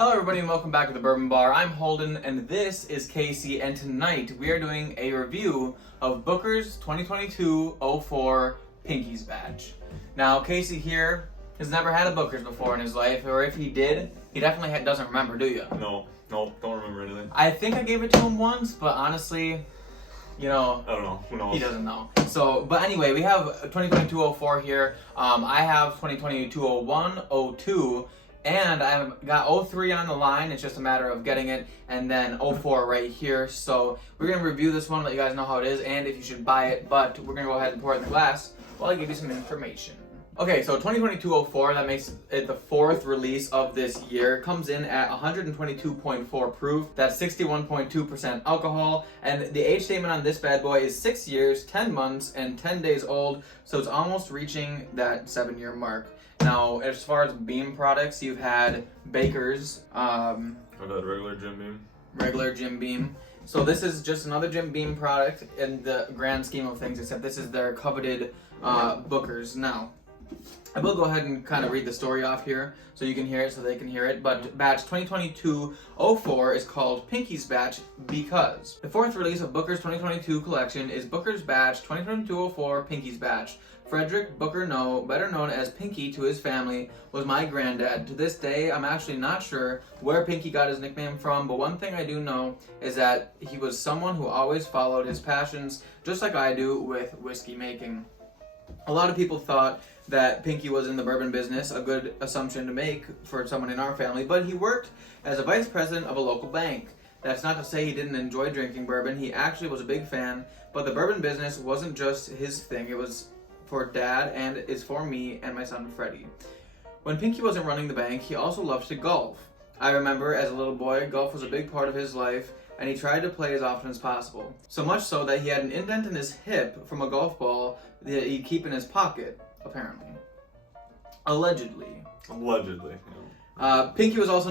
Hello everybody and welcome back to the Bourbon Bar. I'm Holden and this is Casey, and tonight we are doing a review of Booker's 2022-04 Pinkies Batch. Now Casey here has never had a Booker's before in his life, or if he did, he definitely doesn't remember, do you? No, don't remember anything. I think I gave it to him once, but honestly, you know, I don't know. Who knows? he doesn't know. So, but anyway, we have 2022-04 here. I have 2022-01, 02. And I've got 03 on the line. It's just a matter of getting it, and then 04 right here. So we're gonna review this one, let you guys know how it is, and if you should buy it. But we're gonna go ahead and pour it in the glass while I give you some information. Okay, so 2022-04, that makes it the fourth release of this year. Comes in at 122.4 proof. That's 61.2% alcohol, and the age statement on this bad boy is 6 years, 10 months, and 10 days old. So it's almost reaching that 7-year mark. Now, as far as Beam products, you've had Baker's. I've had regular Jim Beam. Regular Jim Beam. So this is just another Jim Beam product in the grand scheme of things, except this is their coveted Booker's. Now, I will go ahead and kind of read the story off here so you can hear it, so they can hear it. But batch 2022-04 is called Pinkies Batch because the fourth release of Booker's 2022 collection is Booker's Batch 2022-04 Pinkies Batch. Frederick Booker No, better known as Pinky to his family, was my granddad. To this day, I'm actually not sure where Pinky got his nickname from, but one thing I do know is that he was someone who always followed his passions, just like I do with whiskey making. A lot of people thought that Pinky was in the bourbon business, a good assumption to make for someone in our family, but he worked as a vice president of a local bank. That's not to say he didn't enjoy drinking bourbon. He actually was a big fan, but the bourbon business wasn't just his thing. It was for Dad and is for me and my son Freddie. When Pinky wasn't running the bank, he also loved to golf. I remember as a little boy, golf was a big part of his life, and he tried to play as often as possible. So much so that he had an indent in his hip from a golf ball that he'd keep in his pocket, apparently. Allegedly. Allegedly. Pinky was also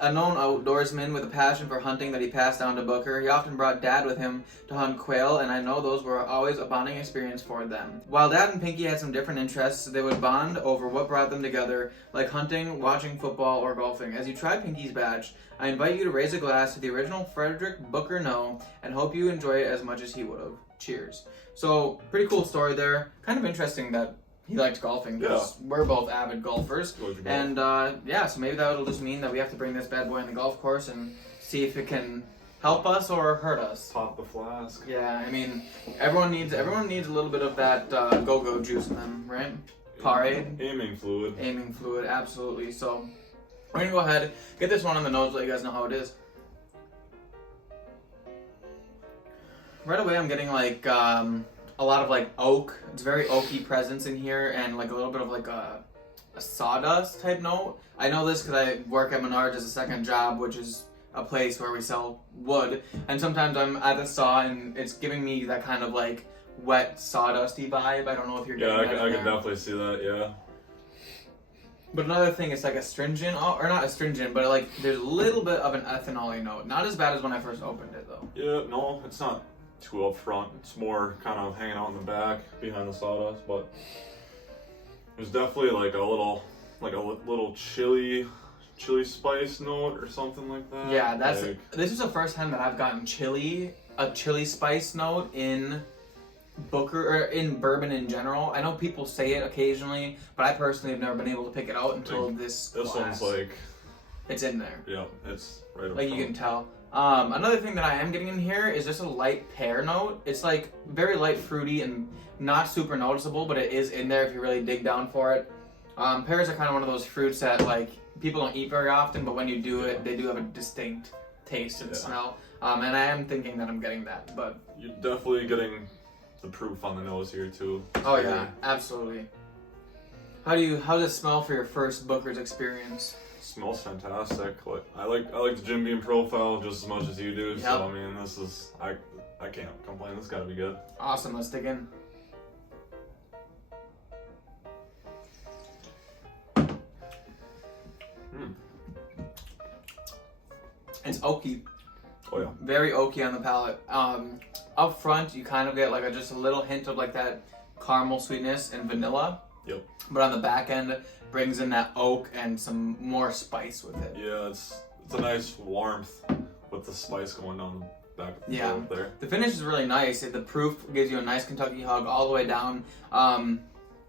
a known outdoorsman with a passion for hunting that he passed down to Booker. He often brought Dad with him to hunt quail, and I know those were always a bonding experience for them. While Dad and Pinky had some different interests, they would bond over what brought them together, like hunting, watching football, or golfing. As you try Pinky's Batch, I invite you to raise a glass to the original Frederick Booker No, and hope you enjoy it as much as he would have. Cheers. So, pretty cool story there. Kind of interesting that he liked golfing because we're both avid golfers. And yeah, so maybe that'll just mean that we have to bring this bad boy on the golf course and see if it can help us or hurt us. Pop the flask. Yeah, I mean, everyone needs a little bit of that go-go juice in them, right? Parade. Aiming fluid. Aiming fluid, absolutely. So we're gonna go ahead, get this one on the nose, let you guys know how it is. Right away, I'm getting like a lot of like oak. It's very oaky presence in here, and like a little bit of like a sawdust type note. I know this because I work at Menards as a second job, which is a place where we sell wood, and sometimes I'm at the saw and it's giving me that kind of like wet sawdusty vibe. I don't know if you're getting that. Yeah, I can definitely see that. Yeah. But another thing, it's like astringent, or not astringent, but like there's a little bit of an ethanol-y note. Not as bad as when I first opened it though. Yeah, no, it's not too up front. It's more kind of hanging out in the back behind the sawdust, but there's definitely like a little chili spice note or something like that. Yeah, this is the first time that I've gotten a chili spice note in Booker or in bourbon in general. I know people say it occasionally, but I personally have never been able to pick it out until this glass. One's like, it's in there. Yeah, it's right up like front. You can tell. Another thing that I am getting in here is just a light pear note. It's like very light fruity and not super noticeable, but it is in there if you really dig down for it. Pears are kind of one of those fruits that like people don't eat very often, but when you do it, they do have a distinct taste and smell. And I am thinking that I'm getting that, but you're definitely getting the proof on the nose here too. Oh yeah, absolutely. How does it smell for your first Booker's experience? Smells fantastic. Like I like the Jim Beam profile just as much as you do. Yep. So I mean, this is I can't complain. This got to be good. Awesome. Let's dig in. It's oaky. Oh yeah. Very oaky on the palate. Up front, you kind of get like just a little hint of like that caramel sweetness and vanilla. Yep. But on the back end, brings in that oak and some more spice with it. Yeah, it's a nice warmth with the spice going down the back of the throat there. The finish is really nice. The proof gives you a nice Kentucky hug all the way down.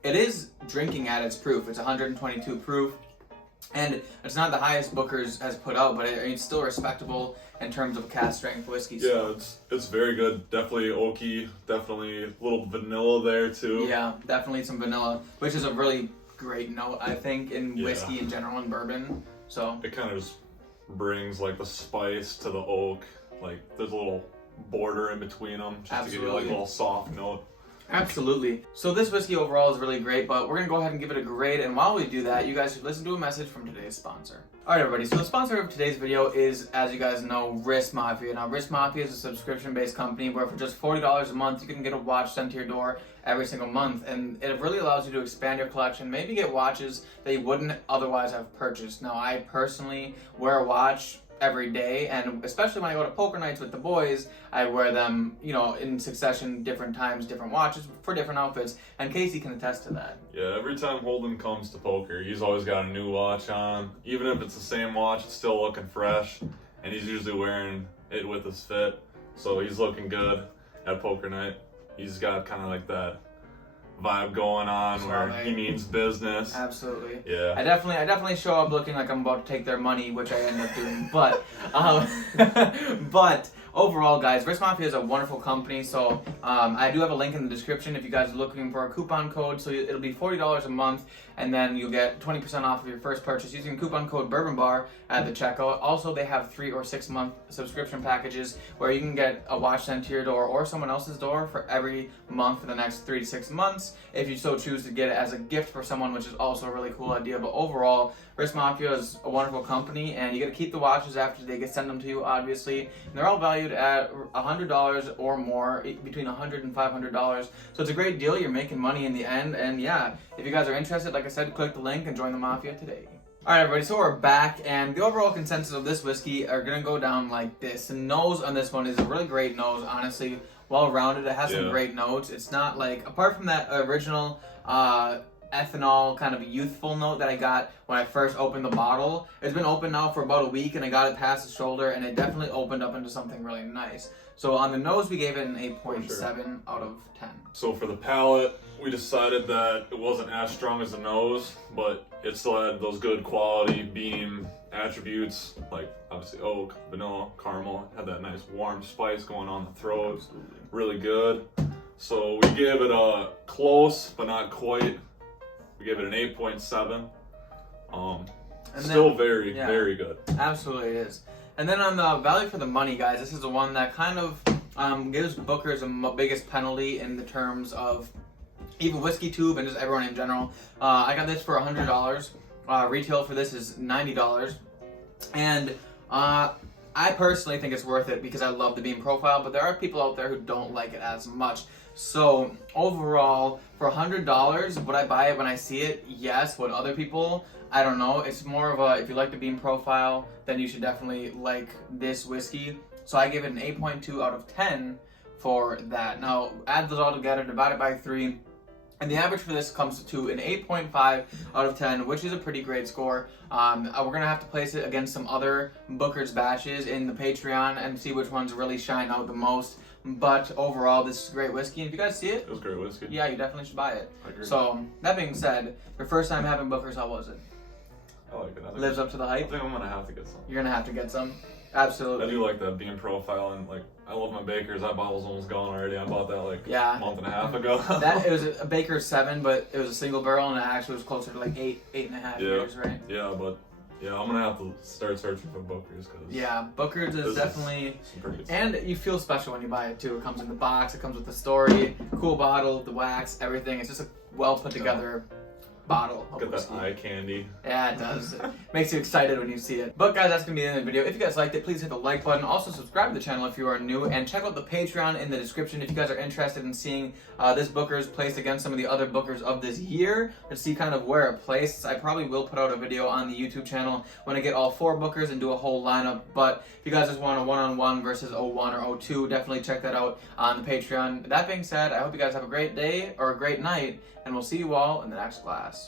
It is drinking at its proof. It's 122 proof. And it's not the highest Booker's has put out, but it's still respectable in terms of cask strength whiskey. Yeah, it's very good. Definitely oaky. Definitely a little vanilla there too. Yeah, definitely some vanilla, which is a really great note, I think, in whiskey in general and bourbon. So it kind of just brings like the spice to the oak. Like there's a little border in between them, just to give you like a little soft note. Absolutely. So this whiskey overall is really great, but we're going to go ahead and give it a grade, and while we do that, you guys should listen to a message from today's sponsor. Alright everybody, so the sponsor of today's video is, as you guys know, Wrist Mafia. Now Wrist Mafia is a subscription-based company where for just $40 a month, you can get a watch sent to your door every single month, and it really allows you to expand your collection, maybe get watches that you wouldn't otherwise have purchased. Now I personally wear a watch every day, and especially when I go to poker nights with the boys, I wear them, you know, in succession, different times, different watches for different outfits, and Casey can attest to that. Yeah, every time Holden comes to poker, he's always got a new watch on. Even if it's the same watch, it's still looking fresh, and he's usually wearing it with his fit, so he's looking good at poker night. He's got kind of like that vibe going on where he means business. Absolutely. Yeah. I definitely show up looking like I'm about to take their money, which I end up doing. But but overall, guys, Wrist Mafia is a wonderful company. So I do have a link in the description if you guys are looking for a coupon code. So it'll be $40 a month, and then you'll get 20% off of your first purchase using coupon code Bourbon Bar at the checkout. Also, they have 3 or 6 month subscription packages where you can get a watch sent to your door or someone else's door for every month for the next 3 to 6 months, if you so choose to get it as a gift for someone, which is also a really cool idea. But overall, Wrist Mafia is a wonderful company, and you get to keep the watches after they send them to you, obviously. And they're all valued at $100 or more, between $100 and $500. So it's a great deal. You're making money in the end. And yeah, if you guys are interested, like I said, click the link and join the Mafia today. Alright everybody, so we're back, and the overall consensus of this whiskey are going to go down like this. The nose on this one is a really great nose, honestly. Well-rounded. It has some great notes. It's not like, apart from that original ethanol kind of youthful note that I got when I first opened the bottle. It's been open now for about a week, and I got it past the shoulder, and it definitely opened up into something really nice. So on the nose, we gave it an 8.7 out of 10. So for the palate, we decided that it wasn't as strong as the nose, but it still had those good quality beam attributes, like obviously oak, vanilla, caramel. Had that nice warm spice going on the throat. Absolutely. Really good. So we gave it a close, but not quite. We gave it an 8.7. Still very good. Absolutely it is. And then on the value for the money, guys, this is the one that kind of gives Booker's the biggest penalty in the terms of even Whiskey Tube and just everyone in general. I got this for $100. Retail for this is $90. And I personally think it's worth it because I love the beam profile, but there are people out there who don't like it as much. So overall, for $100, would I buy it when I see it? Yes. Would other people? I don't know. It's more of a, if you like the beam profile, then you should definitely like this whiskey. So I give it an 8.2 out of 10 for that. Now, add those all together, divide it by 3, and the average for this comes to an 8.5 out of 10, which is a pretty great score. We're going to have to place it against some other Booker's batches in the Patreon and see which ones really shine out the most. But overall, this is great whiskey. And if you guys see it, it was great whiskey. Yeah, you definitely should buy it. I agree. So, that being said, your first time having Booker's, how was it? I like it. Lives up to the hype? I think I'm going to have to get some. You're going to have to get some. Absolutely. I do like that beam profile, and like I love my Baker's. That bottle's almost gone already. I bought that like a month and a half ago. It was a Baker's 7, but it was a single barrel, and it actually was closer to like 8.5 years, right? Yeah, but I'm gonna have to start searching for Booker's because Booker's is definitely, pretty good and you feel special when you buy it too. It comes in the box, it comes with the story, cool bottle, the wax, everything. It's just a well put together bottle. Got that eye candy. Yeah, it does. It makes you excited when you see it. But guys, that's going to be the end of the video. If you guys liked it, please hit the like button. Also, subscribe to the channel if you are new. And check out the Patreon in the description if you guys are interested in seeing this Booker's placed against some of the other Bookers of this year. To see kind of where it placed. I probably will put out a video on the YouTube channel when I get all 4 Bookers and do a whole lineup. But if you guys just want a one-on-one versus 01 or 02, definitely check that out on the Patreon. That being said, I hope you guys have a great day or a great night. And we'll see you all in the next class.